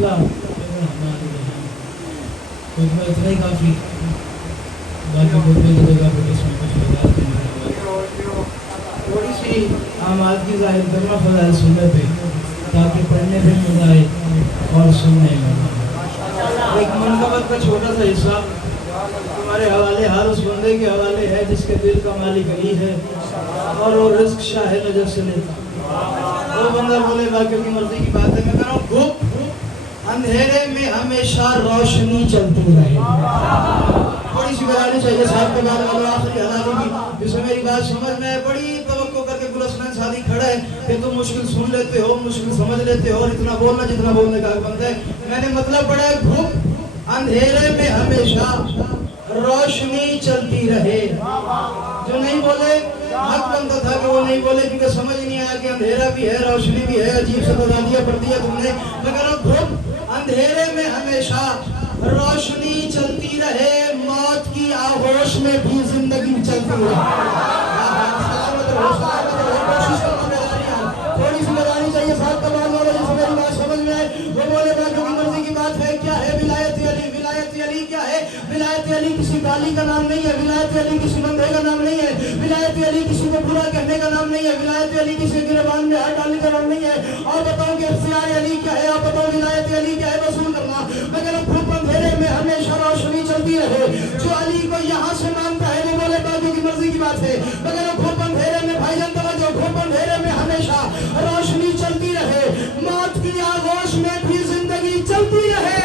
अल्लाह इतना ही काफ़ी, बाकी गुरबे की जगह पर इसमें कुछ वजाहत नहीं है। थोड़ी सी आमादगी जाहिर करना फ़ज़ाइल सुन्नत पे, ताकि पढ़ने में मज़ा आए और सुनने में मज़ा आए। एक मनक़बत का छोटा सा हिस्सा तुम्हारे हवाले, हर उस बंदे के हवाले है जिसके दिल का मालिक अली है और वो रिस्क शाह नजर से लेता। वो बंदा बोले बाकी की मर्जी की बात है, मैं कह रहा हूँ गुप अंधेरे में हमेशा रोशनी चलती रहे। थोड़ी सी बनानी चाहिए साहब के बाद आखिरी हलाली की, जिसमें मेरी बात समझ में बड़ी तवक्को करके गुलस्तान शादी खड़ा है कि तुम मुश्किल सुन लेते हो, मुश्किल समझ लेते हो और इतना बोलना जितना बोलने का बनता है। मैंने मतलब पढ़ा है गुप अंधेरे में हमेशा रोशनी चलती रहे। जो नहीं बोले हक बनता था कि वो नहीं बोले, क्योंकि समझ नहीं आया कि अंधेरा भी है रोशनी भी है। अजीब सा बता दिया पढ़ दिया तुमने। मैं कह रहा हूँ अंधेरे में हमेशा रोशनी चलती रहे, मौत की आगोश में भी जिंदगी चलती रहे। थोड़ी सी लगानी चाहिए साहब का बात वाले, जिसमें मेरी बात समझ में आए। वो बोले बाकी की मर्जी की बात है। क्या है विलायत अली? विलायत अली क्या है? विलायत अली किसी गाली का नाम नहीं है, विलायत अली किसी बंदे का नाम नहीं है, विलायत अली किसी को बुरा कहने का नाम नहीं है, विलायत अली किसी गिरबान में हाथ डालने का नाम नहीं है। और बताओ कि इख्तियार अली क्या है? आप बताओ विलायत अली क्या है? वसूल करना। मगर खूब अंधेरे में हमेशा रोशनी चलती रहे। जो अली को यहाँ से मानता है वो बोले बाकी की मर्जी की बात है। मगर खूब अंधेरे में भाईजान तवज्जो, खूब अंधेरे में हमेशा रोशनी चलती रहे, मौत की आगोश में भी जिंदगी चलती रहे।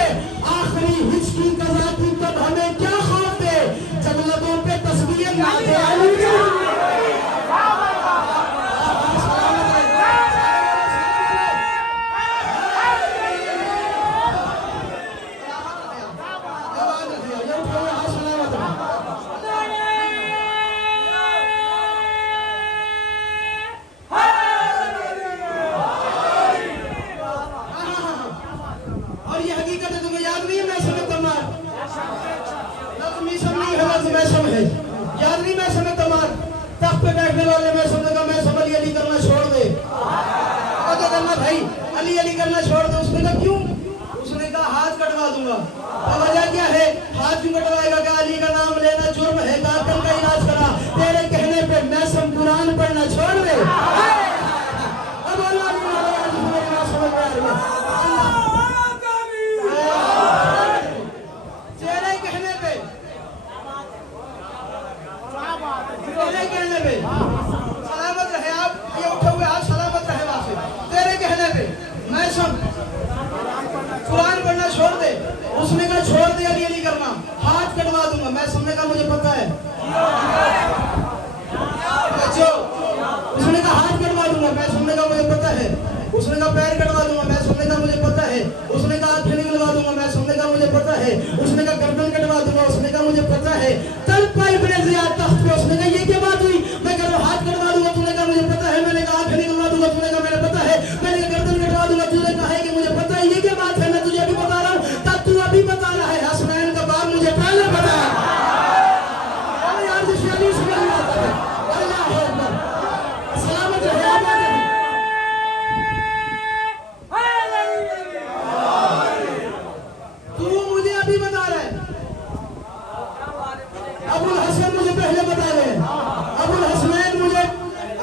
आखिरी हिचकी कज़ा की तब हमें क्या खौफ है, जब लबों पे तस्बीह नाज़े अली अली अली करना छोड़ दो। उसने कहा क्यों? उसने कहा हाथ कटवा दूंगा। अब वजह क्या है? हाथ क्यों कटवाएगा? कि अली का नाम लेना जुर्म है, कातिल का इलाज करा। तेरे कहने पे मैं सब कुरान पढ़ना छोड़ दे। अब अल्लाह की समझ में आ रही है। तेरे कहने पे, तेरे कहने पे सलामत रहे आप, ये उठे हुए हाथ सलामत रहे वहां से। तेरे कहने पे मैं सब कुरान पढ़ना छोड़ दे। उसने कहा छोड़ दे अली अली करना, हाथ कटवा दूंगा। मैं सुनने का मुझे पता है। बच्चों, उसने कहा हाथ कटवा दूंगा, मैं सुनने का मुझे पता है। उसने कहा पैर कटवा दूंगा, मैं सुनने का मुझे पता है। उसने कहा आंखें निकलवा दूंगा, मैं सुनने का मुझे पता है। उसने कहा गर्दन कटवा दूंगा, उसने कहा मुझे पता है। तब पर इब्ने ज़ियाद तख्त पे, उसने कहा ये क्या बात हुई? मैं कह रहा हूं हाथ कटवा दूंगा, तूने कहा मुझे पता है। मैंने कहा आंखें निकलवा दूंगा, तूने कहा मुझे पता है। मैंने कहा गर्दन कटवा दूंगा, तूने कहा है कि मुझे पता है। ये क्या बात है? मैं तुझे अभी बता रहा हूं, तब तू अभी बता रहा है। हसनैन का बाप मुझे पहले पता है। अरे यार जिस अली समझ में आता है। अल्लाह अकबर, सलामत रहे। तू मुझे अभी बता रहा है। अबुल हसन मुझे पहले बता रहे हैं। अबुल हसनैन मुझे,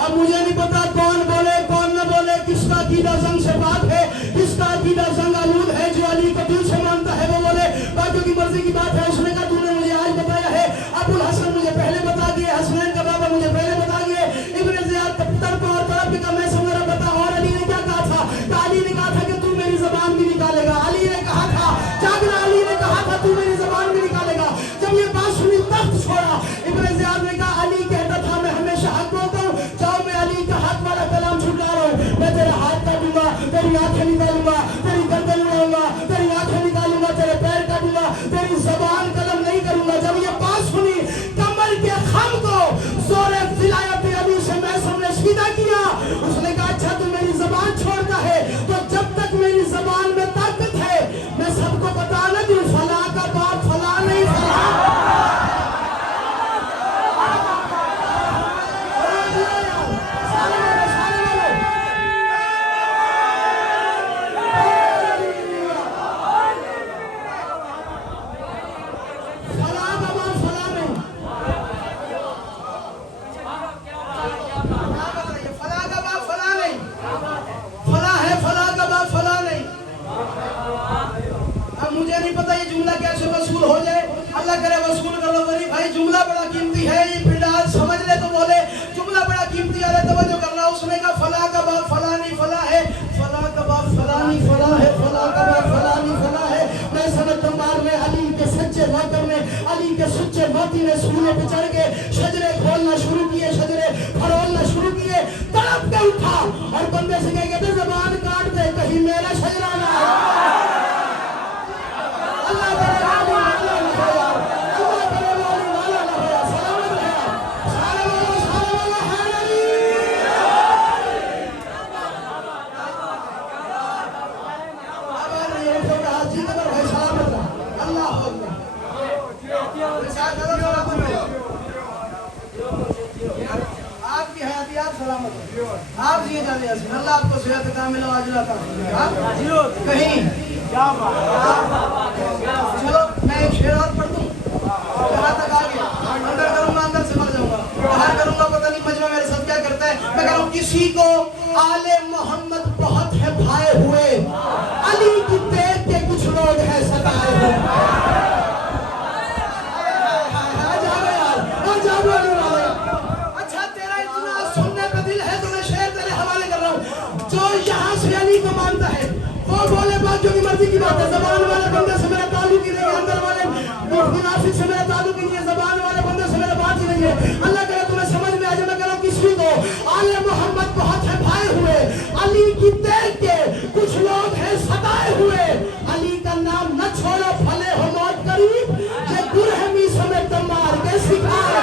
अब मुझे नहीं पता कौन बोले कौन न बोले, किसका अकीदा जंग से बात है, किसका अकीदा जंग आलूद है। जो अली को दिल से मानता है वो बोले, बाकियों की मर्जी की बात है। उसने कहा तूने मुझे आज बताया है। अबुल हसन मुझे पहले बता दिए, हसनैन का बाबा मुझे पहले बता दिए। इब्ने ज़ियाद तर्क और तरफ का मैं समझ रहा बता। और अली ने क्या कहा था? अली ने कहा था कि तू मेरी जबान भी निकालेगा। अली ने कहा था, जागरा अली ने कहा था तू मेरी जबान भी निकालेगा। जब ये बात सुनी तख्त छोड़ा। इब्ने ज़ियाद ने कहा अली कहता था मैं हमेशा हक बोलता हूँ, जाओ मैं अली का हक वाला कलाम छुटला रहा हूँ। मैं तेरा हाथ काटूंगा, तेरी आंखें निकालूंगा, तेरी गर्दन उड़ाऊंगा, तेरी आंखें निकालूंगा, तेरे पैर काटूंगा, तेरी जबान जुमला कैसे वसूल हो जाए, अल्लाह करे वसूल कर लो। मेरी भाई जुमला बड़ा कीमती है, ये फिलहाल समझ ले तो बोले जुमला बड़ा कीमती है, तवज्जो करना। उसने कहा फला का बाप फलानी फला है, फला का बाप फलानी फला है, फला का बाप फलानी फला है। मैं समझता हूं में अली के सच्चे नौकर ने, अली के सच्चे मोती ने सूने पे चढ़ के शजरे खोलना शुरू किए, शजरे फरोलना शुरू किए, तड़प के उठा और बंदे से कह के जबान काट दे, कहीं मेरा शजरा ना अल्लाह करे वाली वाला ना हो यार, अल्लाह करे वाली वाला ना हो यार। सलामत है सारे वाला है नबी। अब ये तो हाजी का भाई सलामत रहा, अल्लाह हो अकबर। आपकी हयातियात सलामत है, आप जिए जाने अल्लाह आपको सेहत कामिल और अजर अता फरमाए। कहीं क्या बात, चलो मैं एक शेर और पढ़ दूं, कहाँ तक आ गया, अंदर करूंगा अंदर से मर जाऊंगा, बाहर करूंगा पता नहीं मजमा मेरे साथ क्या करता है। मैं कह रहा हूं किसी को आले मोहम्मद बहुत है भाए हुए, अली की तेज के कुछ लोग हैं सताए हुए। अच्छा तेरा इतना सुनने का दिल है तो मैं शेर तेरे हवाले कर रहा हूँ। जो यहाँ से अली को मानता है वो बोले बात जो की मर्जी की बात है, जबान वाले बंदे से मेरा ताल्लुक ही नहीं है, अंदर वाले मुनाफिक से मेरा ताल्लुक ही नहीं है, जबान वाले बंदे से मेरा बात ही नहीं है। अल्लाह करे तुम्हें समझ में आ जाए। मैं कह रहा हूं किसी को आले मोहम्मद बहुत है भाए हुए, अली की तेज के कुछ लोग हैं सताए हुए। अली का नाम न छोड़ो भले हो मौत करीब, ये गुरहमी समेत मार के सिखाए।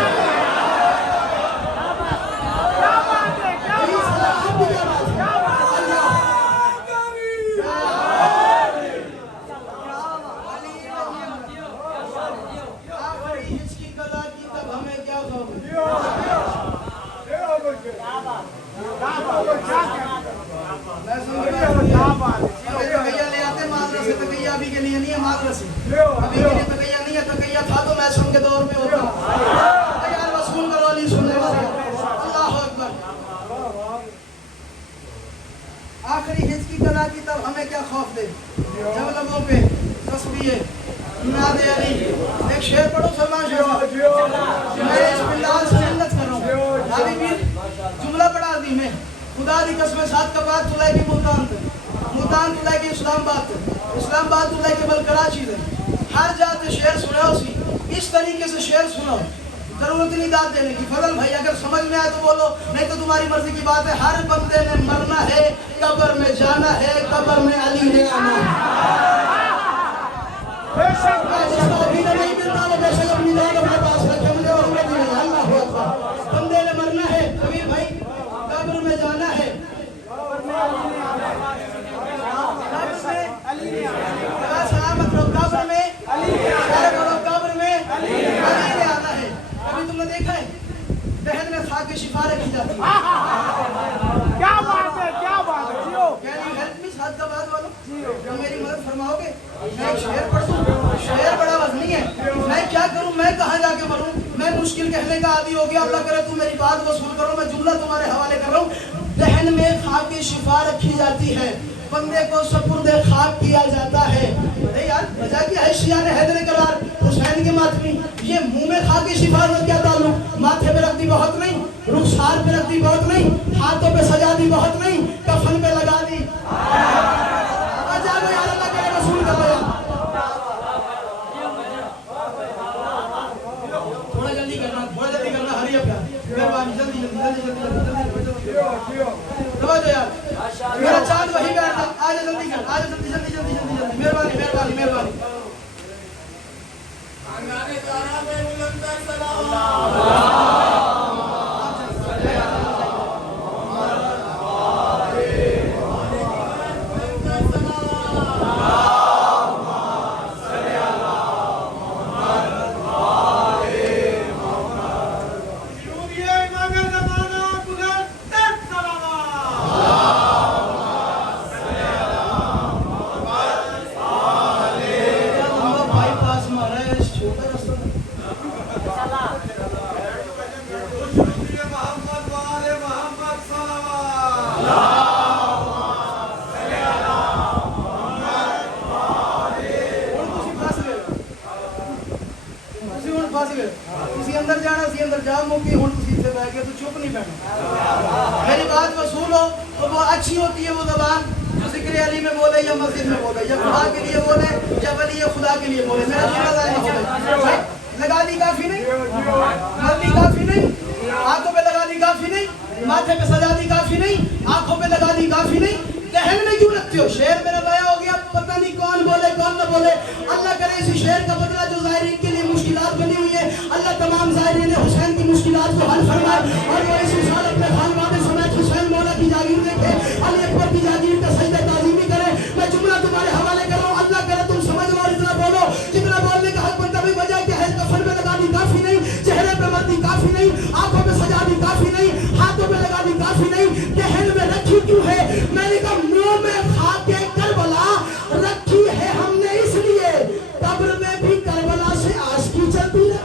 अभी के लिए नहीं है मादरसे, अभी के लिए तकैया नहीं है, तकैया था तो मैं सुन के दौर में होता यार। वसूल करो अली सुनने वाले, अल्लाह अकबर। आखिरी हिज की कला की तब हमें क्या खौफ दे, जब लोगों पे तस्बीह नाद अली। एक शेर पढ़ो सलमान शाह, मैं इस बिल्लाल से मिन्नत कर रहा हूं अभी भी जुमला पढ़ा दी मैं, खुदा दी कसम साथ का बात तुलाई की मुल्तान तुलाई की इस्लामाबाद तुलाई के बल कराची से हर जाते शेर सुना उसी इस तरीके से शेर सुनो, जरूरत नहीं दाद देने की। फजल भाई अगर समझ में आए तो बोलो, नहीं तो तुम्हारी मर्जी की बात है। हर बंदे ने मरना है, कब्र में जाना है, कब्र में अली ने आना है। नहीं मिलता वो बेशक अपनी जान अपने पास रखे, मुझे जरूरत नहीं। अल्लाह अकबर। बंदे ने मरना है कबीर भाई, कब्र में जाना है, सलामत रहो, कब्र में कब्र में अली ने आना है। अभी तुमने देखा है दहन में खा के शिफा रखी जाती है। क्या बात है, क्या बात है। कैन यू हेल्प मी साथ का बात वालों, तुम मेरी मदद फरमाओगे? मैं एक शेर पढ़ दूं, शेर बड़ा वजनी है, मैं क्या करूं, मैं कहाँ जाके मरूं, मैं मुश्किल कहने का आदी हो गया। अल्लाह करे तुम मेरी बात वसूल करो, मैं जुमला तुम्हारे हवाले कर रहा हूँ। दहन में खा के शिफा रखी जाती है, बंदे को सपुर्दे खाक किया जाता है। अरे यार वजह क्या है, शिया ने हैदर करार हुसैन के मातमी, ये मुंह में खा के शिफा का क्या ताल्लुक, माथे पे रख दी बहुत नहीं, रुखसार पे रख दी बहुत नहीं, हाथों पे सजा दी बहुत नहीं, कफन पे लगा दी। जाओ यार, अल्लाह करे रसूल का बयान। थोड़ा जल्दी करना, हरी अप यार, मेहरबानी, जल्दी दो यार, मेरा चांद वही बैठ था, आजा जल्दी कर, आजा जल्दी, मेहरबानी। जा मुकी हूं तुसी से बैठ के तो चुप नहीं बैठना। मेरी बात वसूलो तो वो अच्छी होती है वो जबान जो जिक्र अली में बोले या मस्जिद में बोले या खुदा के लिए बोले या वली खुदा के लिए बोले। मेरा जिम्मेदार हो गई। लगा दी काफी नहीं, मर्दी काफी नहीं, हाथों पे लगा दी काफी नहीं, माथे पे सजा दी काफी नहीं, आंखों पे लगा दी काफी नहीं, दहन में क्यों रखते हो? शेर मेरा बया हो गया, पता नहीं कौन बोले कौन न बोले। अल्लाह करे इसी शेर का बदला जो ज़ाहिरीन के लिए मुश्किलात बनी हुई है, अल्लाह तमाम ज़ाहिरीन हुसैन की मुश्किलात को हल फरमाए और वो इसी साल अपने खानवादे समेत हुसैन मौला की जागीर देखे, अली अकबर की जागीर का सजदा ताज़ीमी करे। मैं जुमला तुम्हारे हवाले कर रहा हूँ, अल्लाह करे तुम समझ लो और इतना बोलो जितना बोलने का हक बनता है। वजह क्या है? कफन में लगा दी काफी नहीं, चेहरे पे मर्दी काफी नहीं, आंखों पे सजा दी काफी नहीं, हाथों पे लगा दी काफी नहीं, दहन में रखी क्यों है? मैंने कहा मुंह में खा के करबला रखी है हमने इसलिए कब्र में भी करबला से आशिकी चलती है।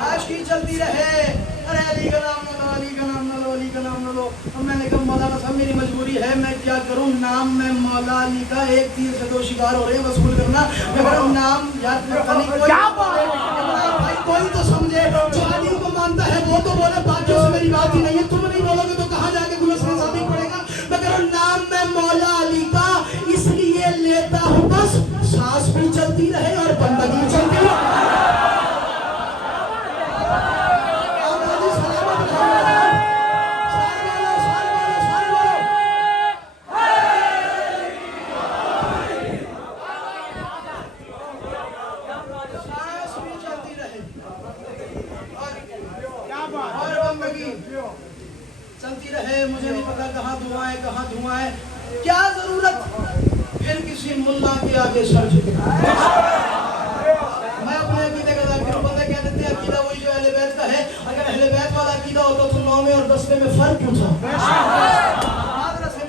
आशिकी चलती रहे। अरे अली का नाम न लो, अली का नाम न लो, अली का नाम न लो। अब मैंने कहा मौलाना साहब मेरी मजबूरी है, मैं क्या करूं? नाम में मौला अली का एक तीर से दो शिकार हो रहे हैं, वसूल करना। मैं कह रहा हूं नाम याद पता नहीं भाई कोई तो समझे, जो अली को मानता है वो तो बोले, बाकियों से मेरी बात ही नहीं है। तुम नहीं बोलोगे तो कहाँ जाके गुलशन साबित पड़ेगा? मैं कह रहा हूं नाम में मौला अली का इसलिए लेता हूं बस सांस भी चलती रहे और बंदगी चलती रहे। चलती रहे। मुझे नहीं पता कहाँ धुआं है कहाँ धुआं है। क्या जरूरत फिर किसी मुल्ला के आगे सर झुके? मैं अपने अकीदे का जाकिर हूं। बंदे कह देते हैं अकीदा वही जो अहले बैत का है। अगर अहले बैत वाला अकीदा होता तो 9वें और 10वें में फर्क क्यों था? मादरसे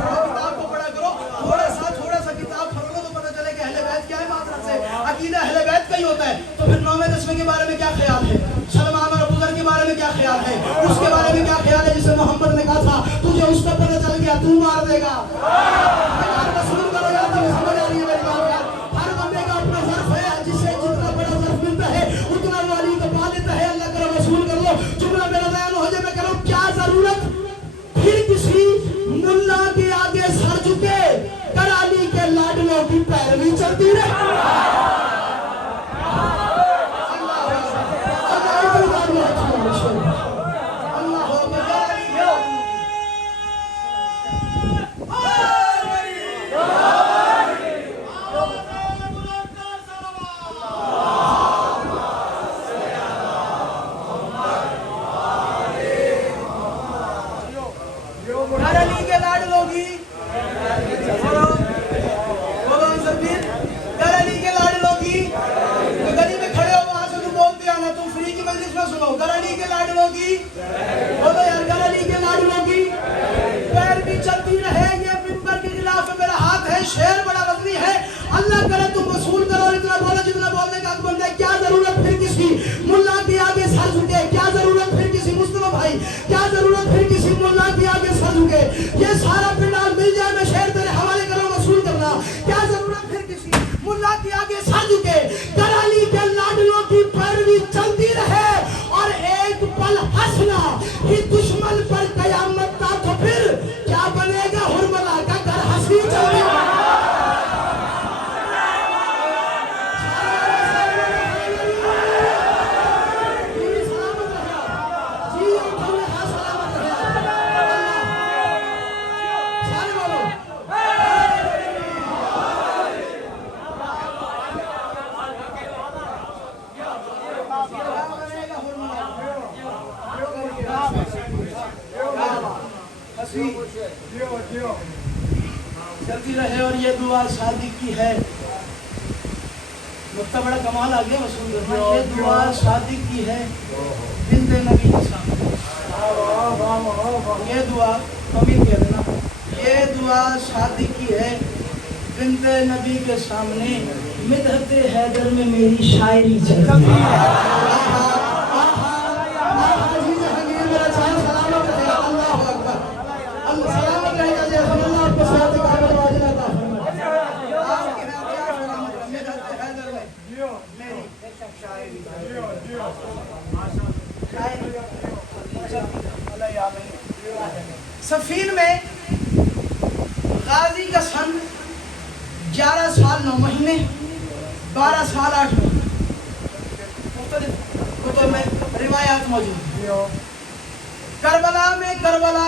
छोड़ो, किताब को पढ़ा करो, थोड़ा सा किताब पढ़ लो तो पता चले कि अहले बैत क्या है। मादरसे अकीदा अहले बैत का ही होता है। तो फिर 9वें 10वें के बारे में क्या ख्याल है? सलमान और अबू ज़र के बारे में क्या ख्याल है? उसके बारे में क्या ख्याल है जिसे मोहम्मद ने कहा था तुझे उसका पता चल गया तू मार देगा? समझ आ रही है मेरी बात? हर बंदे का अपना ज़र्फ है, जिसे जितना बड़ा ज़र्फ मिलता है उतना वो अली को पा लेता है। अल्लाह करो वसूल कर लो। जुमला मेरा बयान हो जाए। मैं कह रहा हूं क्या जरूरत फिर किसी मुल्ला के आगे सर झुके कर अली के लाडलों की पैरवी चलती रहे। शेर बड़ा वजनी है। अल्लाह करे तुम वसूल करो और इतना बोलो जितना बोलने का हक बनता है। क्या जरूरत फिर किसी मुल्ला के आगे सर झुके? क्या जरूरत फिर किसी मुस्तफा भाई, क्या जरूरत फिर किसी मुल्ला के आगे सर झुके? ये सारा पिंडाल मिल जाए, मैं शेर तेरे हवाले करूं वसूल करना। क्या जरूरत फिर किसी मुल्ला के आगे सर झुके? कराली के लाडलों की पैरवी चलती रहे और एक पल हंसना कि दुश्मन पर कयामत का तो फिर क्या बनेगा? हुरमला का घर हंसी चलती रहे। चलती रहे और ये दुआ शादी की है। नुक्ता बड़ा कमाल आ गया वसूल करना। ये दुआ शादी की है बिन्ते नबी के सामने। ये दुआ अमीन कह देना, ये दुआ शादी की है बिन्ते नबी के सामने। मिदहते हैदर में मेरी शायरी चलती है। सफीन में गाजी का सन 11 साल 9 महीने 12 साल 8 महीने कुतुब में रिवायात मौजूद। करबला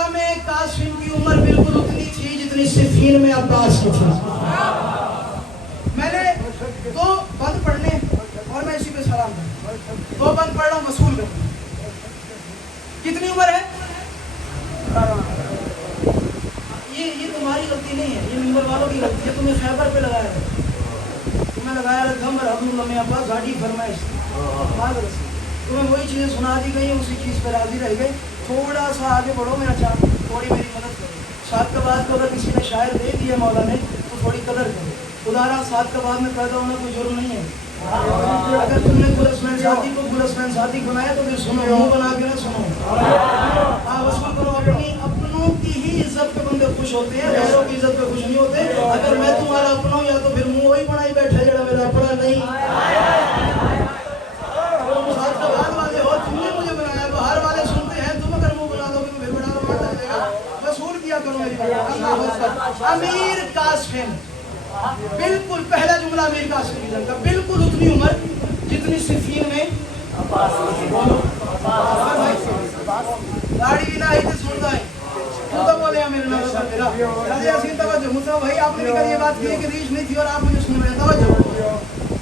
में कासिम की उम्र बिल्कुल उतनी थी जितनी सफीन में अब्बास की थी। मैंने 2 बंद पढ़ने और मैं इसी पे सलाम दूं। 2 बंद पढ़ रहा हूँ वसूल में। कितनी उम्र है? ये तुम्हारी गलती नहीं है, ये मिंबर वालों की गलती है। तुम्हें खैबर पे लगाया है, तुम्हें लगाया रकम में अब्बास गाड़ी फरमाइश तुम्हें वही चीज़ें सुना दी गई, उसी चीज़ पर राजी रह गए। थोड़ा सा आगे बढ़ो मेरा चाँद, थोड़ी मेरी मदद करो। सात का बाद को अगर किसी ने शायर दे दिया मौला ने तो थोड़ी कदर करो। खुदारा सात का बाद में पैदा होना कोई जुर्म नहीं है। अगर तुमने गुलस्मैन साथी को गुलस्मैन साथी बनाया तो फिर सुनो, मुँह बना के ना सुनो। वसूल करो। अपनों की ही इज्जत पे बंदे खुश होते हैं, गैरों की इज्जत पे खुश नहीं होते। अगर मैं तुम्हारा अपना हूँ या तो फिर मुँह वही बनाई बैठा जरा मेरा अपना नहीं। सात का बाद वाले हो, तुमने मुझे बनाया, बाहर वाले सुनते हैं। तुम अगर मुँह बना दोगे तो फिर बड़ा रोमांच आ जाएगा। वसूल किया करो मेरी बात। अमीर कासिम, बिल्कुल पहला जुमला अमीर कासिम की का, बिल्कुल उतनी उम्र जितनी सिफीन में गाड़ी ना आई थी सुनता है। तू तो बोले मेरे नाम से मेरा राजे हसीन तवज्जो। मुझसे भाई आपने भी कल ये बात की है कि रीच नहीं थी और आप मुझे सुन रहे हैं। तवज्जो।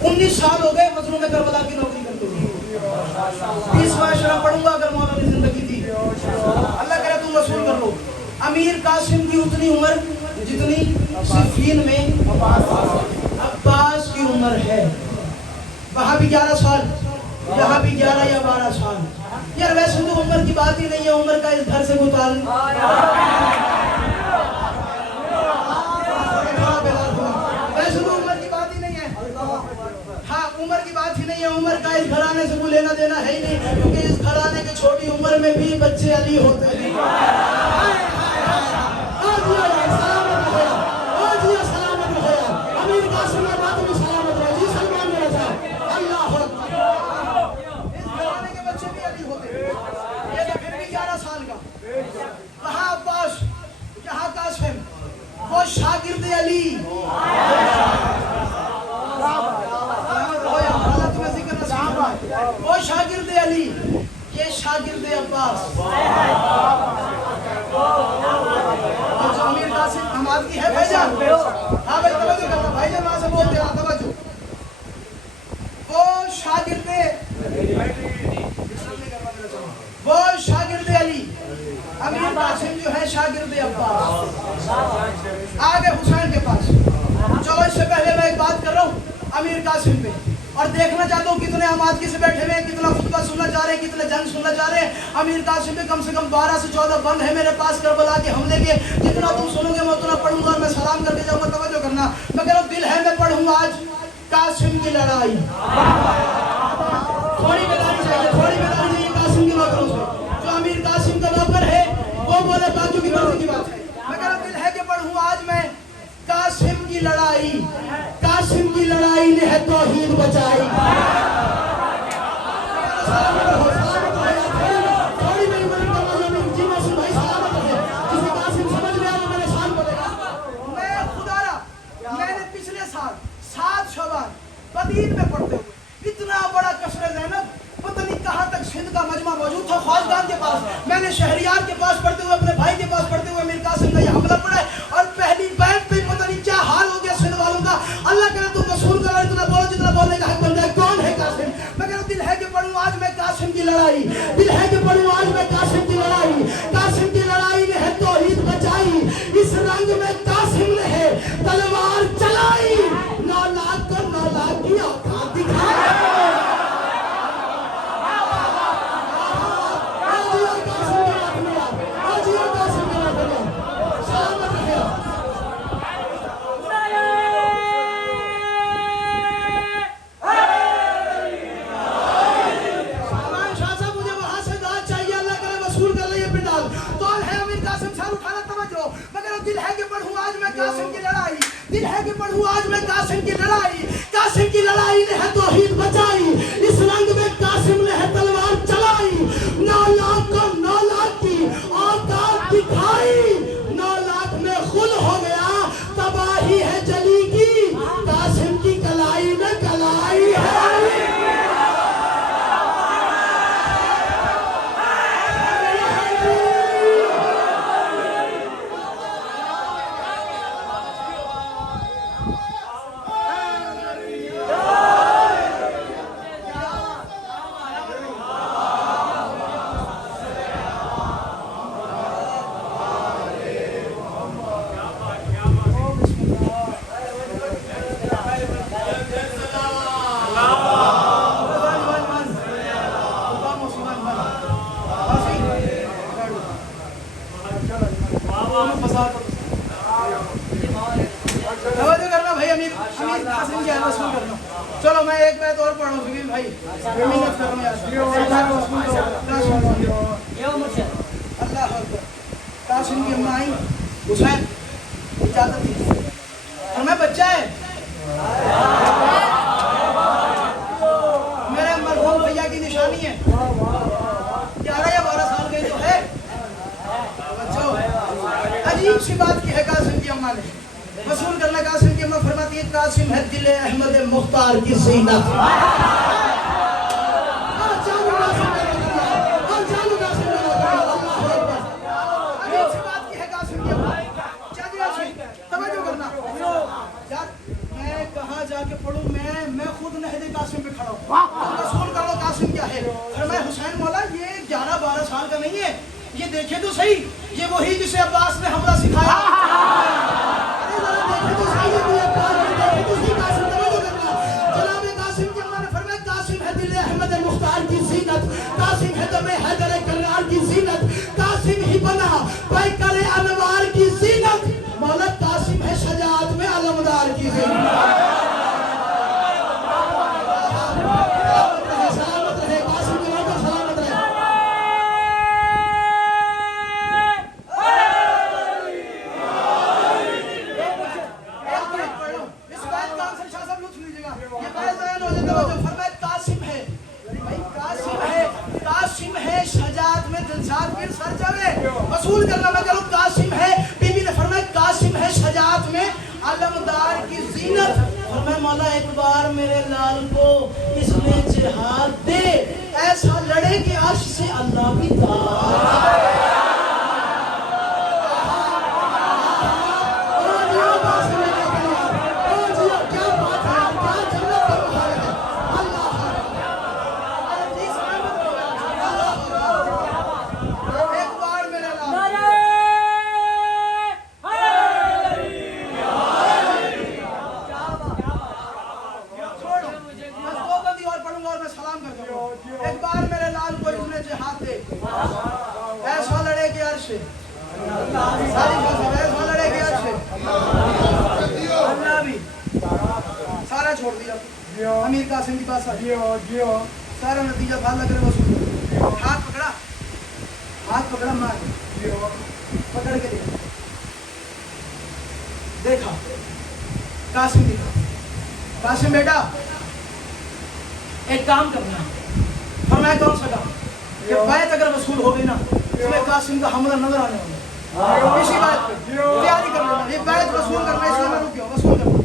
19 साल हो गए मजलूम में करबला की नौकरी करते हुए। 30वां शरा पढ़ूंगा अगर मौला की जिंदगी थी। अल्लाह करे तुम वसूल कर लो। अमीर कासिम की उतनी उम्र जितनी सिफीन में अब्बास की उम्र है। वहाँ भी 11 साल, यहाँ भी 11 या 12 साल। यार वैसे तो उम्र की बात ही नहीं है, उम्र का इस घर से गुताल वैसे तो उम्र की बात ही नहीं है। हाँ, उम्र की बात ही नहीं है। उम्र का इस घराने से कोई लेना देना है ही नहीं, क्योंकि इस घराने की छोटी उम्र में भी बच्चे अली होते हैं। अमीर कासिम में बात भी सलामत रहे। जी सलमान मेरा था। अल्लाह इस घराने के बच्चे भी अली होते हैं। ये तो फिर भी 11 साल का। वहाँ अब्बास, यहाँ कासिम, वो शागिर्द अली। वो शागिर्द अली, ये शागिर्द अब्बास। जो अमीर कासिम हमाद की है भाईजान। हाँ भाई तवज्जो करना, भाईजान वहाँ से बोलते हैं तवज्जो। वो शागिर्द अली, अमीर कासिम जो है शागिर्द अब्बास। आगे हुसैन के पास। चलो इससे पहले मैं एक बात कर रहा हूँ अमीर कासिम पे, और देखना चाहता हूँ कितने हमाद से बैठे हुए हैं, कितना खुतबा सुनना चाह रहे हैं, कितने जंग सुनना चाह रहे हैं। अमीर कासिम पे कम से कम 12 से 14 बंद है मेरे पास करबला के हमले के। जितना तुम सुनोगे मैं उतना पढ़ूंगा और मैं सलाम करके जाऊंगा। तवज्जो करना, मैं कह रहा हूँ दिल है मैं पढ़ूंगा आज कासिम की लड़ाई। थोड़ी बेदारी चाहिए, थोड़ी बेदारी चाहिए कासिम के नौकरों से। जो अमीर कासिम का नौकर है वो बोले बाजू की मर्जी की बात है। मैं कह रहा हूँ दिल है कि पढ़ूंगा आज मैं कासिम की लड़ाई। कासिम की लड़ाई ने है तौहीद बचाई। थोड़ी मेरी मदद करना जी मासूम भाई, सलामत रहे। जिसे कासिम समझ में आया मेरे शान बोलेगा। मैं खुदारा, मैंने पिछले साल 7 शवाल बदीन में पढ़ते हुए इतना बड़ा कसर ज़ैनब पता नहीं कहाँ तक सिंध का मजमा मौजूद था ख्वाजगान के पास। मैंने शहरियार के पास पढ़ते हुए, अपने भाई के पास पढ़ते हुए अमीर कासिम का यह हमला पड़ा है, और पहली बैठ पे पता नहीं क्या हाल हो गया सिंध वालों का। अल्लाह करे तुम वसूल करो, इतना बोलो जितना बोलने का हक बनता है। कौन है कासिम? मैं कह रहा हूं दिल है कि पढ़ूं आज मैं कासिम की लड़ाई। दिल है कि पढ़ूं आज मैं कासिम की लड़ाई। कासिम की लड़ाई ने है तौहीद बचाई। इस रंग में कासिम ने है तलवार चलाई। 9 लाख को 9 लाख की औकात दिल है कि पढ़ूं आज मैं कासिम की लड़ाई। कासिम की लड़ाई ने है तौहीद बचाई, इस रंग में कासिम ने है तलवार चलाई। 9 लाख को 9 लाख की औकात दिखाई, 9 लाख में खुल हो गया, तबाही है जली की, कासिम की कलाई में कलाई है। करना भाई, अमीर कासिम की आवाज़ सुन करना। चलो मैं एक बैत और पढ़ रहा हूँ भाई, मेहनत कर रहा हूँ। अल्लाह अकबर। कासिम की अम्मा आई, हुसैन इजाजत दी और मैं बच्चा है, मेरे मरहूम भैया की निशानी है, 11 या 12 साल के जो है बच्चों। अजीब सी बात की है कासिम की अम्मा ने, वसूल करना। कासिम की अम्मा फरमाती है, कासिम है दिल अहमद मुख्तार की ज़ीनत। जाके पढ़ूं मैं खुद नहदे कासिम पे खड़ा हूँ, वसूल कर लो कासिम क्या है। फरमाया हुसैन मौला ये 11-12 साल का नहीं है, ये देखे तो सही, ये वही जिसे अब्बास ने हमला सिखाया। अरे जरा देखे तो सही, ये अब्बास ने देखे तो सही कासिम, तवज्जो करना। जनाब कासिम की अम्मा ने फरमाया, कासिम है दिल अहमद मुख्तार की ज़ीनत, कासिम है दमे हैदर करार की ज़ीनत, कासिम ही बना पैकर अनवार की ज़ीनत। मौला कासिम है शजाअत में अलमदार की ज़ीनत। वसूल करना मैं करूं, कासिम है, बीबी ने फरमाया कासिम है शजाअत में अलमदार की ज़ीनत। फरमाया मौला एक बार मेरे लाल को इसमें जिहाद दे, ऐसा लड़े कि अर्श से अल्लाह भी सारा छोड़ दिया। अमीर कासिम की बात सारा नतीजा था लग रहा वसूल। हाथ पकड़ा मार पकड़ के देखा कासिम दिखा, कासिम बेटा एक काम करना है। और मैं कौन सा काम? कि बैत अगर वसूल हो गई ना, तुम्हें कासिम का हमला नजर आने वाला, इसी बात पे तैयारी कर लेना। ये बैत वसूल करना, इसलिए मैं रुक गया, वसूल करना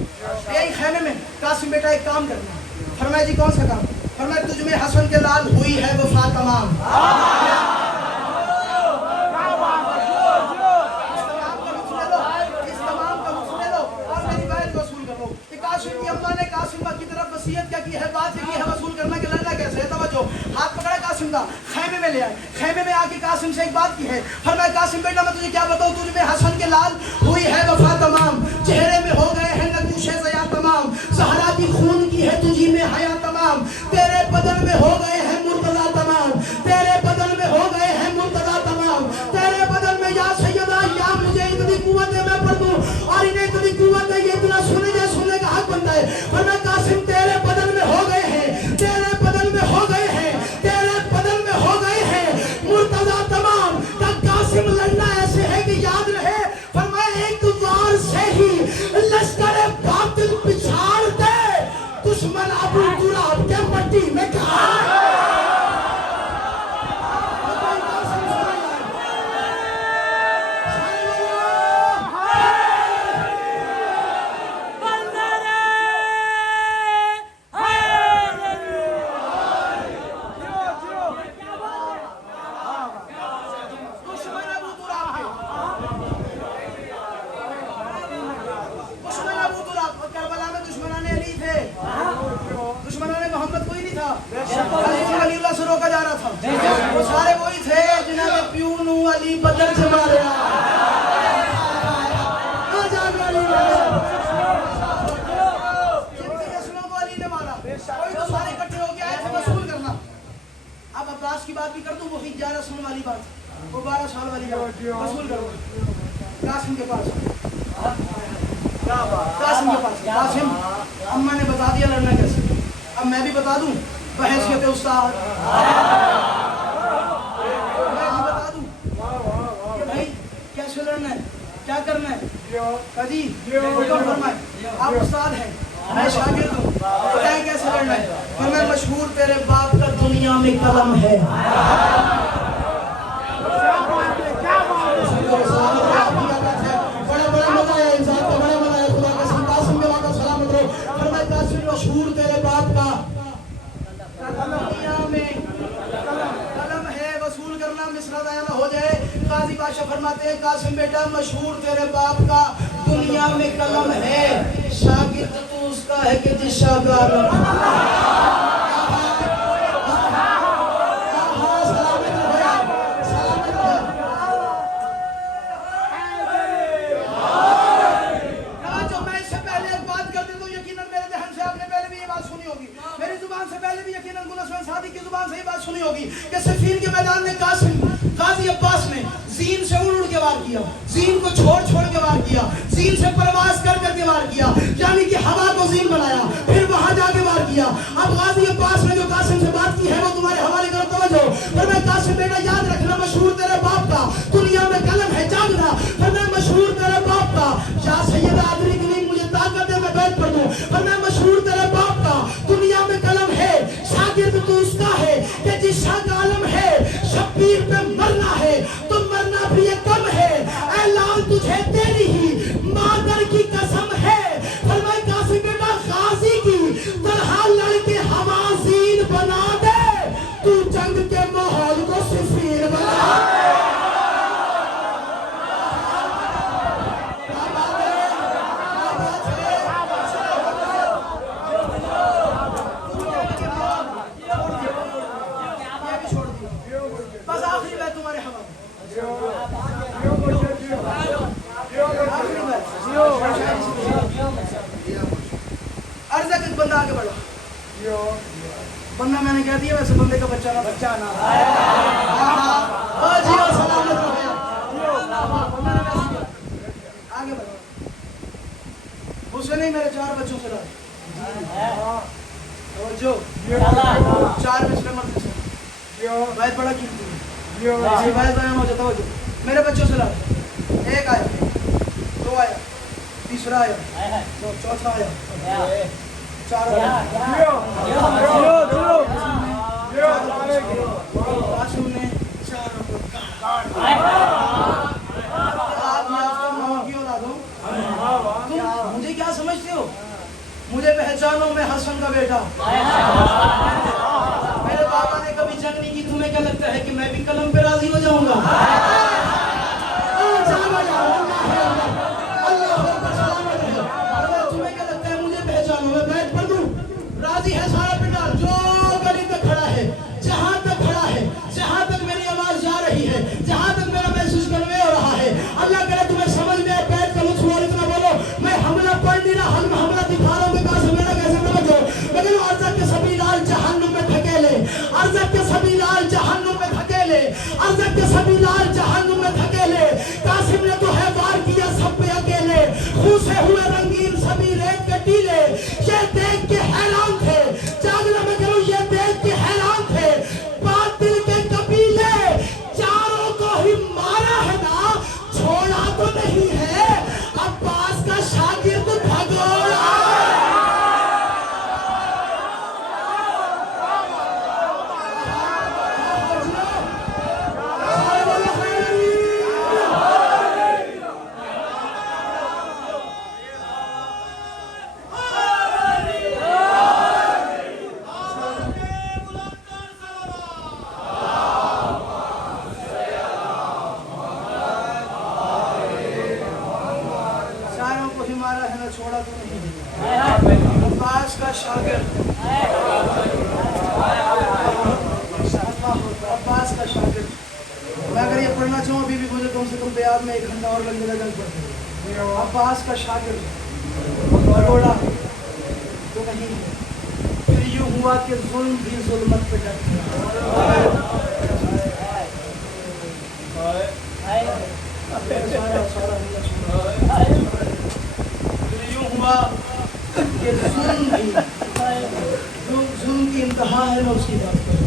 यही खेमे में। कासिम बेटा एक काम करना। फरमाया जी कौन सा काम? फरमाया तुझ में हसन के लाल हुई है वफा तमाम। कासिम की अम्मा ने कासिम की तरफ वसीयत क्या की है, बात ये की है वसूल करना के लड़ना कैसे है। तवज्जो, हाथ पकड़ा कासिम का, खेमे में ले आए। खेमे में आके कासिम से एक बात की है। फरमाया कासिम बेटा मैं तुझे क्या बताऊं, तुझ में हसन के लाल हुई है वफा तमाम, चेहरे में हो गए हैं नकूशे ज़या तमाम, ज़हरा की खून की है तुझी में हया तमाम, तेरे बदन में हो गए हैं मुर्तज़ा तमाम, तेरे बदन में हो गए हैं मुर्तज़ा तमाम, तेरे बदन में या सैयदा या मुझे इतनी कुव्वत है मैं पढ़ दूं और इन्हें इतनी कुव्वत है ये इतना सुनने का हक बनता है। वरना कासिम तेरे बदन में हो गए हैं, तेरे बदन में हो गए हैं, तेरे बदन में हो गए हैं मुर्तज़ा तमाम। का कासिम लड़ना ऐसे है कि याद रहे। फरमाया एक वार से ही मारा था? वो सारे वही थे जिन्होंने प्यूनू अली बदर से मारा। कोई तो सारे इकट्ठे होके आए थे वसूल करना। अब अब्बास की बात भी कर दूं, वो 11 साल वाली बात, वो 12 साल वाली बात, वसूल करो कासिम के पास। कासिम के पास, कासिम अम्मा ने बता दिया लड़ना कैसे। अब मैं भी बता दूं बहैसियत उस्ताद, मैं भी बता दूं कि भाई कैसे लड़ना है, क्या करना है। कदी आप उस्ताद हैं, मैं शागिर्द हूँ, बताएं कैसे लड़ना है। फिर मैं मशहूर तेरे बाप का दुनिया में कलम है। बड़ा बड़ा मजा आया इंसान को, बड़ा मजा आया। खुदा का कासिम में वाका सलामत रहे। फिर मैं कासिम मशहूर तेरे बाप का दुनिया में कलम है, वसूल करना मिसरा दाया ना हो जाए। काजी बादशाह फरमाते हैं कासिम बेटा मशहूर तेरे बाप का दुनिया में कलम है, शागिर्द तू उसका है कि जिस शागिर्द सुनी होगी कि सिफ़ीन के मैदान में काजी अब्बास ने जीन से उड़ के वार किया, जीन को छोड़ के वार किया, जीन से परवाज करके वार किया, यानी कि हवा को जीन बनाया, फिर वहां जाके वार किया। अब गाजी अब्बास ने जो कासिम से बात की है वो तुम्हारे हवाले करो, तवज्जो। फिर मैं कासिम बेटा याद रखना मशहूर तेरे बाप का दुनिया में कलम है, जागना। फिर मैं मशहूर तेरे बाप का या सैयद आदरी के लिए मुझे ताकत है मैं बैठ कर दूं। फिर मैं मशहूर तेरे बाप का दुनिया में कलम है, शागिर्द तू उसका है कि जिस शाह का आलम है। शब्बीर पे मरना है तो मरना भी ये कम है, ऐलान तुझे तेरी ही मादर की कसम है। फरमाए कासिम बेटा गाजी की तरह लड़के हवाज़ीन बना दे, तू जंग के माहौल को सिफ़ीर बना दे। बस आखिरी बात तुम्हारे हवाले। अर्ज़ है कि बंदा आगे बढ़ा, बंदा मैंने कह दिया वैसे बंदे का बच्चा ना सलामत आगे बढ़ा। उसे नहीं मेरे 4 बच्चों से लड़ा, जो 4 पिछले मरते से बैत बड़ा कीमती है, बैत बयान हो जाता है। मेरे बच्चों से लड़ा, 1 आया, 2 आया, तीसरा आया, चौथा आया, 4 आया। कासिम ने 4 को काट तुम मुझे क्या समझते हो? मुझे पहचानो, मैं हसन का बेटा। मेरे पापा ने कभी जंग नहीं की, तुम्हें क्या लगता है कि मैं भी कलम पे राजी हो जाऊंगा? तुम्हें क्या लगता है मुझे पहचानो, मैं बैठ पर दूं? राजी है सारा पिंडा, जो गली तक खड़ा है, जहां तक खड़ा है, जहां तक मेरी आवाज जा रही है, जहां तक मेरा महसूस करने हो रहा है। अल्लाह करे तुम्हें समझ में आए, बैठ कर मुझे इतना बोलो, मैं हमला पढ़ नहीं रहा, हमला दिखा रहा हूं कि कासिम मेरा कैसे समझो। लेकिन अर्ज़ के सभी लाल जहन्नुम में धकेले, अर्ज़ के सभी लाल जहन्नुम में धकेले, अर्ज़ के सभी लाल जहन्नुम में धकेले। कासिम ने तो है वार किया सब पे अकेले, खून से हुए रंगीन सभी रेत के टीले। ये देख के हैरान थे, जागना मैं करूं, ये देख के हैरान थे बातिल के कबीले। चारों को ही मारा है ना, छोड़ा तो नहीं है। अब्बास का शागिर्द भगोड़ा। मारा है ना, छोड़ा तो नहीं। अब्बास का शागिर्द ये पढ़ना चाहूँ अभी भी मुझे कम से कम तैयार में 1 घंटा और लगने लगा पढ़ते अब्बास का शागिर्द बोला तो नहीं है। फिर यूं हुआ कि जुल्म भी जुल्मत पे डट गया। फिर यूं हुआ कि जुल्म भी जो जुल्म की इंतहा है मैं उसकी बात करूँ।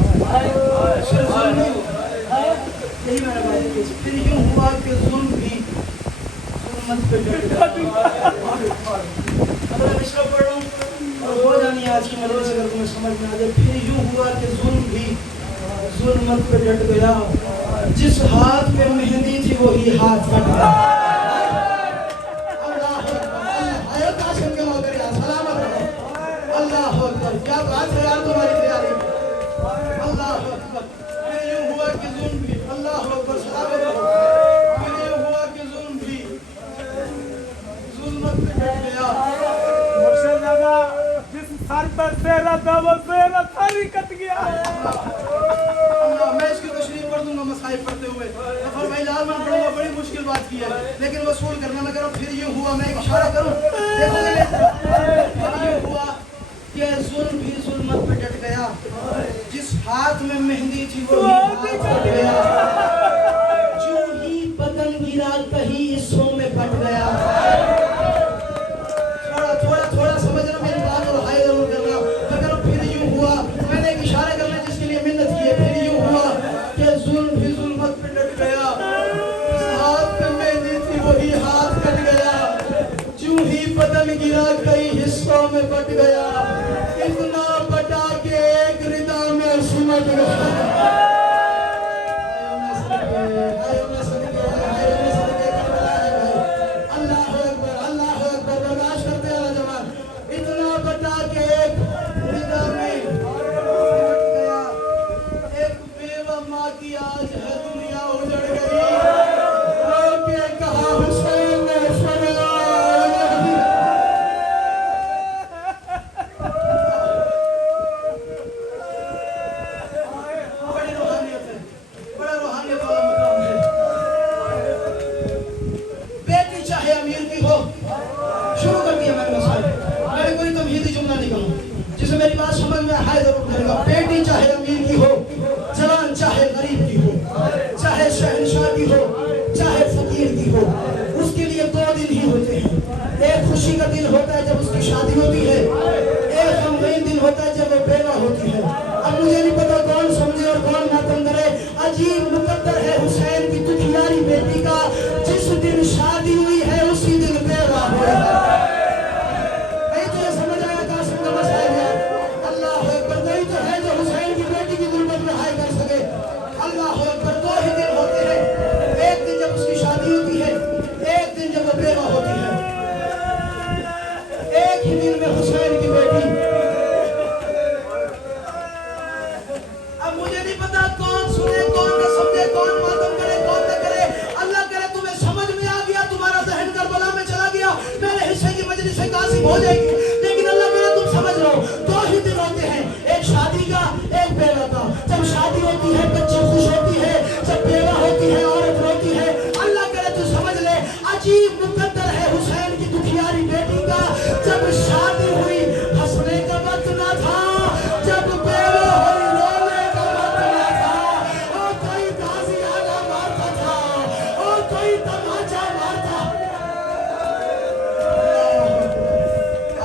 यही मैंने बात की। फिर यूं हुआ कि जुल्म भी जुल्मत पे डट गया। अगर मैं इसका पढ़ रहा हूँ और हो जानी है आज की मजलिस अगर तुम्हें समझ में आ जाए। फिर यूं हुआ कि जुल्म भी जुल्मत पे डट गया, जिस हाथ पे मेहंदी थी वही हाथ कट गया। अल्लाह अल्लाह कासिम के मौके यार सलामत रहो। अल्लाह अकबर, क्या बात है यार तुम्हारी तैयारी। अल्लाह अकबर। फिर यूं हुआ कि जुल्म भी, अल्लाह अकबर, सलामत रहो। फिर यूं हुआ कि जुल्म भी जुल्मत पे डट गया। मुर्शिद दादा जिस सर पर सेरा था वो सेरा सर ही कट गया। मैं इसकी तशरीह पढ़ दूंगा मसाइब पढ़ते हुए। फरमाई लाल मन पढ़ूंगा, बड़ी मुश्किल बात की है लेकिन वसूल करना मैं करूँ। फिर यूं हुआ, मैं एक इशारा करूँ, देखोगे फिर यूं हुआ कि जुल्म भी जुल्मत पे डट गया, जिस हाथ में मेहंदी थी वो हाथ कट गया, जो ही बदन गिरा कहीं हिस्सों में बट गया। थोड़ा समझना मेरी बात और हाय जरूर करना। मैं करूँ फिर यूं हुआ, मैंने एक इशारा करना जिसके लिए मिन्नत की है। फिर यूं हुआ कि जुल्म भी जुल्मत पे डट गया, जिस हाथ में मेहंदी थी वही हाथ कट गया, जो ही बदन गिरा कई हिस्सों में बट गया, इतना बटा के एक रिदा में सिमट गया। आज है दुनिया उजड़ गई, के कहा हुसैन ने सुना। बड़ी रूहानियत है, बड़ा रूहानियत वाला मुकाम है। बेटी चाहे अमीर की हो, शुरू कर दिया मैंने मसाइल। मैंने कोई तमहीदी जुमला नहीं कहूँ, जिसे मेरी बात समझ में आए जरूर करेगा। बेटी चाहे अमीर की हो, जवान चाहे गरीब की हो, चाहे शहंशाह की हो, चाहे फकीर की हो, उसके लिए 2 दिन ही होते हैं। एक खुशी का दिन होता है जब उसकी शादी होती है, एक गमगीन दिन होता है जब वो बेवा होती है। अब मुझे नहीं पता कौन समझे और कौन मातम करे। अजीब मुकद्दर है हुसैन की दुखियारी बेटी का, जिस दिन शादी हुई है उसी दिन बेवा हुआ। समझ आया कासिम का मसाइल है। अल्लाह अकबर, कोई तो है जो हुसैन की बेटी की गुर्बत में हाय कर सके। अल्लाह अकबर, 2 ही दिन होते हैं, एक दिन जब उसकी शादी होती है, एक दिन जब वो बेवा होती है। एक ही दिन में हुसैन की बेटी। अब मुझे नहीं पता कौन सुने, कौन न समझे, कौन मातम करे, कौन न करे। अल्लाह करे तुम्हें समझ में आ गया, तुम्हारा ज़हन करबला में चला गया, मेरे हिस्से की मजलिस से कासिम हो जाएगी। लेकिन अल्लाह करे तुम समझ लो, 2 ही दिन होते हैं, एक शादी का, एक बेवा का। जब शादी होती है बच्ची खुश होती है, जब बेवा होती है औरत रोती है। अल्लाह करे तू समझ ले, अजीब मुकद्दर है हुसैन की दुखियारी बेटी का। जब शादी हुई हंसने का वक्त ना था, जब बेवा हुई रोने का वक्त ना था। और कोई ताज़ियाना मारता था और कोई तमाचा मारता।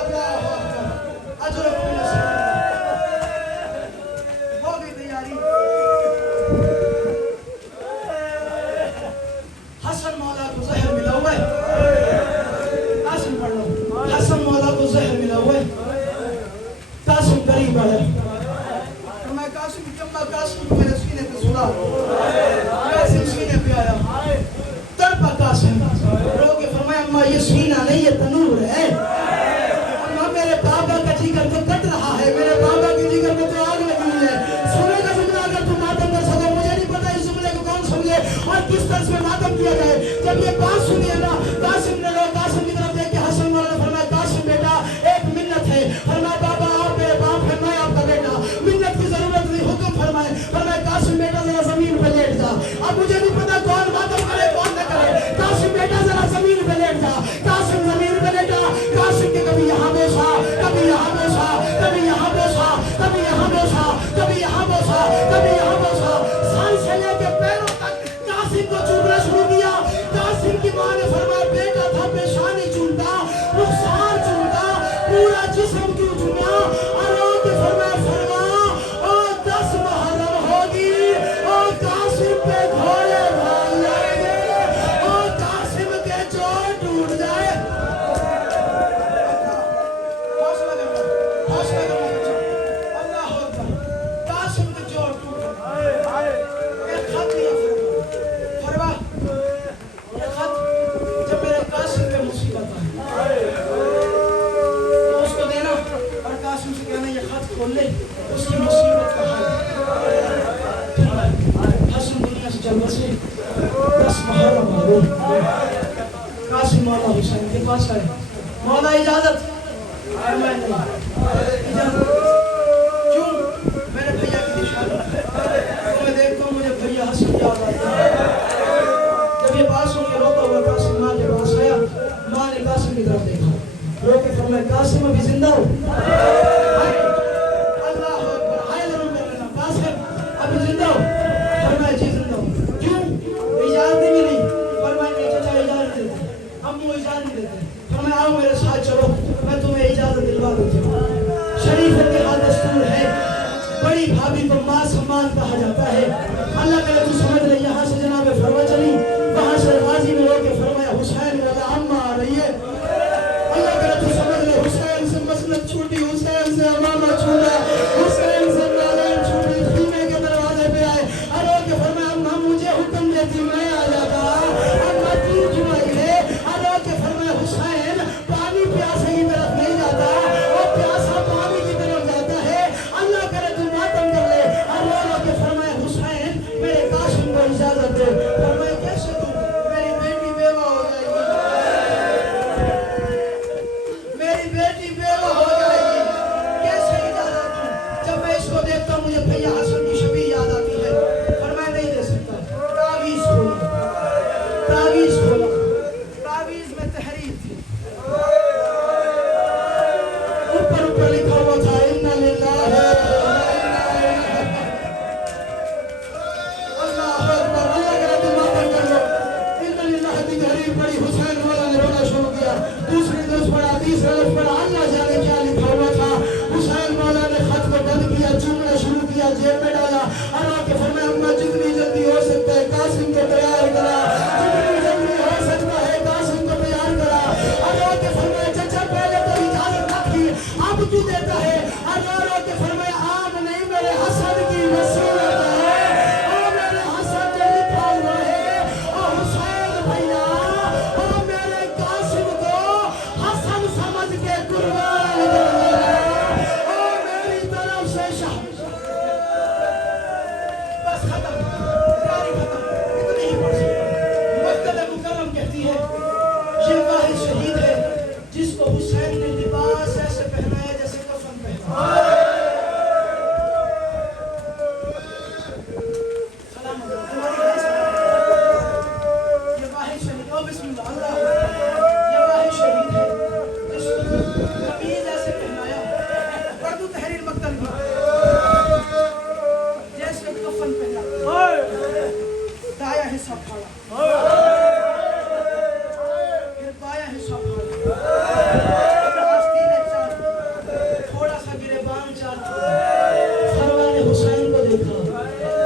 अल्लाह अकबर, अजर हो गई तैयारी। हसन मौला को जहर मिला हुआ है। कासिम पढ़ लो, हसन मौला को जहर मिला हुआ है। कासिम करीब आया तो मैं कासिम जम्मा कासिम को मेरे सीने पे सुला। कासिम सीने पे आया, तड़पा कासिम, रो के फरमाया अम्मा ये सीना नहीं ये तनूर है। अम्मा मेरे बाबा का जिगर तो कट रहा है, मेरे बाबा के जिगर में तो आग लगी हुई है। सुनेगा जुमला अगर तुम मातम कर सको। मुझे नहीं पता इस जुमले को कौन समझे और किस तरह से मातम किया जाए। जब ये बात सुनी है ना, कासिम ने लो, कासिम की तरफ देख के हसन वाला ने फरमाया कासिम बेटा एक मिन्नत है। फरमाया बाबा आप मेरे बाप हैं, मैं आपका जिस्म क्यों चुना अरोग फरमाया फरमा और 10 मुहर्रम होगी और कासिम पे घोड़े भाग जाएंगे और कासिम के जोड़ टूट जाए हौसला करो बच्चा अल्लाह अकबर कासिम के जोड़ टूट गए एक खत दिया फरवा ये खत जब मेरे कासिम पे मुसीबत आई तो उसको देना और कासिम से कहना ये खत खोल ले उसकी मुसीबत का हल हसन दुनिया से चल बसे 10 मुहर्रम हो गए कासिम मौला हुसैन के पास आए मौला इजाजत और मैं नहीं इजाजत क्यों मेरे भैया की निशानी तो मैं देखता हूँ मुझे भैया हसन याद आता है जब ये बात सुन के रोता हुआ कासिम माँ के पास आया माँ ने कासिम की तरफ देखा रो के फरमाया कासिम अभी जिंदा हो हाय अल्लाह अकबर हाय जरूर कर लेना कासिम अभी जिंदा हो फरमाया जी जिंदा हो क्यों इजाजत नहीं मिली फरमाया नहीं चाचा इजाजत नहीं देते अम्मू इजाजत नहीं देते फरमाया आओ मेरे साथ चलो मैं तुम्हें इजाजत दिलवा देती हूँ शरीफ इत्तेहाद दस्तूर है बड़ी भाभी को मां सम्मान कहा जाता है अल्लाह करे तू समझ ले यहाँ से जनाब फरवा चली वहां से गाजी में रोके फरमाया हुसैन वाला अम्मा आ रही है अल्लाह करे तू समझ ले हुसैन से मसलन छूटी हुसैन से अमामा छूटा हुसैन से नालन छूटी खीमे के दरवाजे पे आए अरे के फरमाया अम्मा मुझे हुक्म देती मैं आ जाता अम्मा तू क्यों आई है अरे के फरमाया हुसैन पानी प्यासे की तरफ नहीं जाता और प्यासा पानी की तरफ जाता है अल्लाह करे तू मातम कर ले अल्लाह के फरमाया हुसैन मेरे कासिम को इजाजत दे फरमाया कैसे तू मेरी बेटी बेवा हो जाएगी मेरी बेटी बेवा हो जाएगी कैसे इजाजत दूं जब मैं इसको देखता हूं मुझे भैया हसन की छवि याद आती है फरमाया नहीं दे सकता तावीज़ खोला तावीज़ में तहरीर थी ऊपर लिखा हुआ था इन्ना लिल्लाहि व इन्ना इलैहि अल्लाह अकबर अल्लाह करे तुम मातम कर लो इन्ना लिल्लाहि की तहरीर पढ़ी हुसैन वाला ने रोना शुरू किया दूसरी लफ्ज़ पढ़ा तीसरा लफ्ज़ पढ़ा अल्लाह जाने क्या लिखा हुआ था हुसैन वाला ने खत को बंद किया चूमना शुरू किया जेब में डाला अल्लाह के फरमाया अम्मा जितनी जल्दी हो सकता है कासिम को तैयार करा जितनी जल्दी हो सकता है कासिम को तैयार करा अल्लाह के फरमाया चाचा पहले तो इजाजत ना थी अब तू देता है अल्लाह के फरमाया आम नहीं मेरे हसन की वसीयत है ओ मेरे हसन ने लिखा हुआ है ओ हुसैन भैया ओ मेरे कासिम को हसन समझ के कुर्बान कर देना ओ मेरी तरफ से शाह बस खत्म तैयारी खत्म इतनी ही पढ़ सकता मक्तब मुकर्रम कहती है ये वाहिद शहीद है जिसको हुसैन ने लिबास ऐसे पहनाया जैसे कफन पहना सलाम ये वाहिद शहीद ओ बिस्मिल्लाह अल्लाह ये वाहिद शहीद है जिसको कमीज ऐसे पहनाया पढ़ दूं तहरीर मक्तब की जैसे कफन पहना दाया हिस्सा फाड़ा फिर बाया हिस्सा फाड़ा थोड़ा सा गिरेबान चार फरवा ने हुसैन को देखा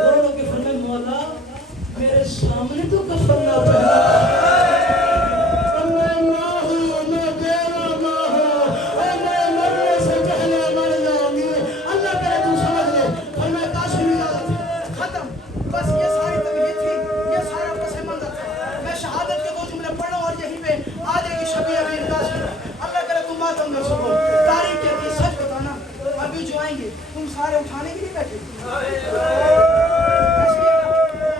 दोनों के फरमाया मौला मेरे सामने तो कफन ना पहना मैं माँ हूँ मैं तेरा माँ हूँ मैं मरने से पहले मर जाऊंगी अल्लाह करे तू समझ ले फरमाया कासिम इजाजत खत्म बस ये सारी तबीयत थी ये सारा पस मंजर था मैं शहादत के 2 जुमले पढ़ रहा हूं और यहीं पे आ जाएगी शबी अमीर कासिम अल्लाह करे तुम मातम कर सको तारीख कहती सच बताना अभी जो आएंगे तुम सारे उठाने के लिए बैठे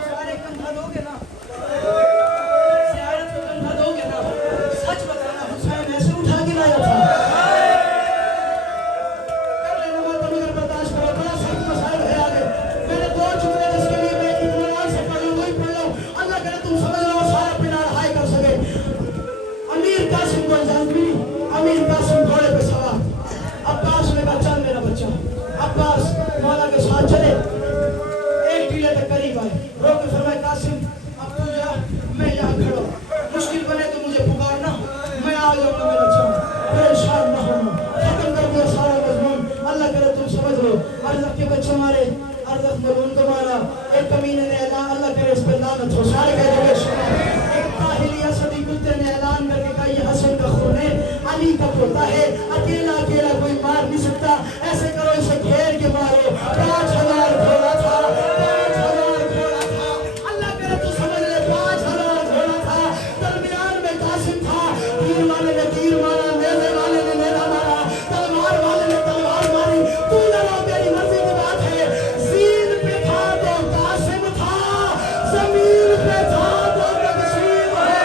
सारे कंधा दोगे ना ज़ियारत को कंधा दोगे ना सच बताना हुसैन ऐसे उठा के लाया था कर लेना मातम अगर बर्दाश्त करो बड़ा सख्त मसाइल है आगे मैंने 2 जुमले जिसके लिए मैं इत्मीनान से पढ़ लूं वही पढ़ लो अल्लाह करे तुम समझ लो सारा पिनार हाई कर सके अमीर कासिम को इजाजत मिली अमीर कासिम घोड़े पे सवार अब्बास ने कहा चल मेरा बच्चा अब्बास मौला के साथ चले अरज़क के बच्चों मारे, अरज़क मलून को मारा, एक कमीने ने ऐलान, अल्लाह करे इस पर लानत हो, सारे कह दो एक ताहिली असदी कुत्ते ने ऐलान करके कहा ये हसन का खून है, अली का पोता है, अकेला अकेला कोई मार नहीं सकता, ऐसे करो इसे घेर के मारो। 5000 घोड़ा था, 5000 घोड़ा था, अल्लाह करे तू समझ ले 5000 घोड़ा था, दरमियान में कासिम था, तीर वाले ने तीर मारा, नेज़े वाले ने नेज़ा मारा, तलवार वाले ने तलवार मारी, तू लड़ो तेरी मर्जी की बात है। ज़ीन पे था तो कासिम था, ज़मीन पे था तो तक़सीम है।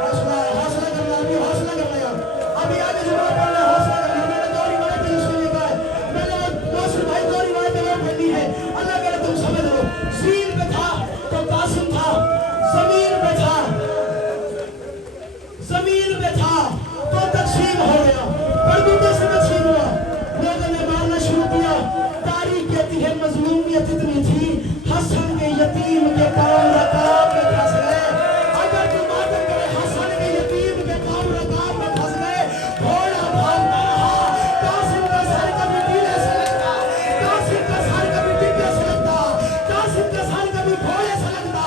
हौसला हौसला करना अभी, हौसला करना यार, अभी आगे जवाब पढ़ना, हौसला करना। मैंने दो रिवायतें इसमें लिखा है, मैंने दोस्त भाई दो रिवायतें और पढ़नी है, अल्लाह करे तुम समझ लो। ज़ीन पे था तो कासिम था, ज़मीन पे था, ज़मीन पे था तो तक़सीम हो गया, परदूते से तक़सीम हुआ, लोगों ने मारना शुरू किया। तारीख कहती है मज़लूमियत इतनी थी, हसन के यतीम के काम रकाब में फंस गए। अगर तू मातम करे हसन के यतीम के काम रकाब में फंस गए, घोड़ा भागता रहा, कासिम का सर कभी टीले से लगता, कासिम का सर कभी डिब्बे से लगता, कासिम का सर कभी घोड़े से लगता,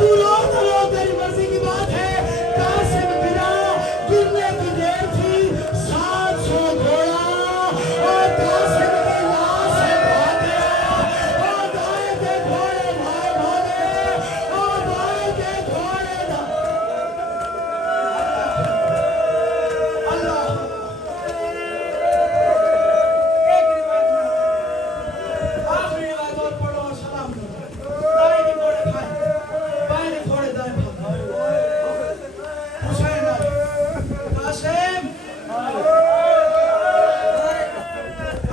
तू रो तो रो तेरी मर्जी की बात है। कासिम गिरा, गिरने की देर थी, 700 घोड़ा और कासिम की लाश से भागे, और गाय के घोड़े भागे, और गाय के घोड़े अल्लाह। एक रिवायत में आखिरी रिवायत और पढ़ो और सलाम करो। दाएं के घोड़े खाए, बाएं के घोड़े दाएं भागे। हुसैन आए, कासिम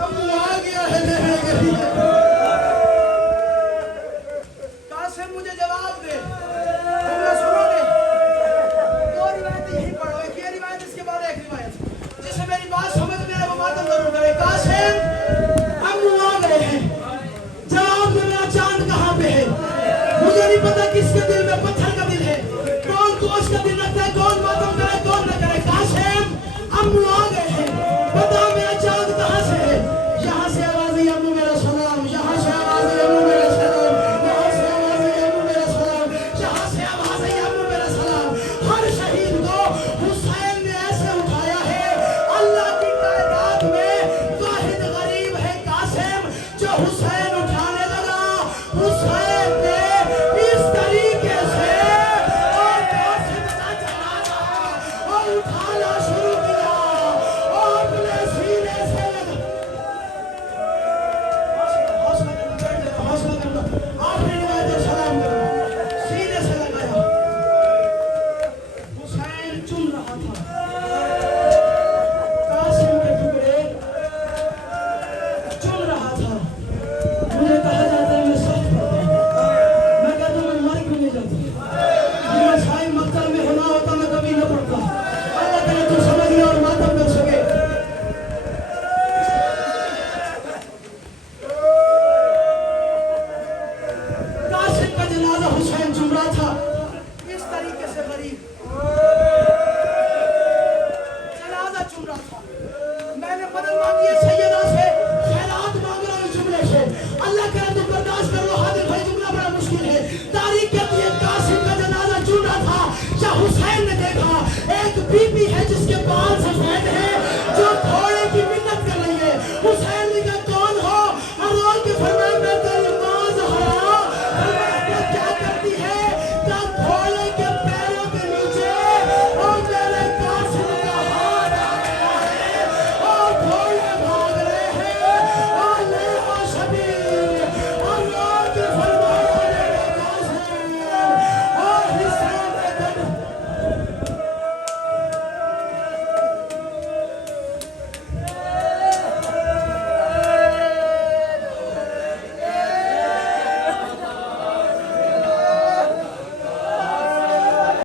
अब आ गया है मेरे गरीब। कासिम मुझे जवाब दे, तुमने सुनोगे? दो रिवायतें यही पढ़ो, एक ये रिवायत इसके बाद एक रिवायत, जिसे मेरी बात समझ में आए वो मातम जरूर करे। कासिम हम आ गए हैं, जवाब दे मेरा चांद कहाँ पे है? मुझे नहीं पता किसके दिल में पत्थर का दिल है, कौन गोश्त का दिल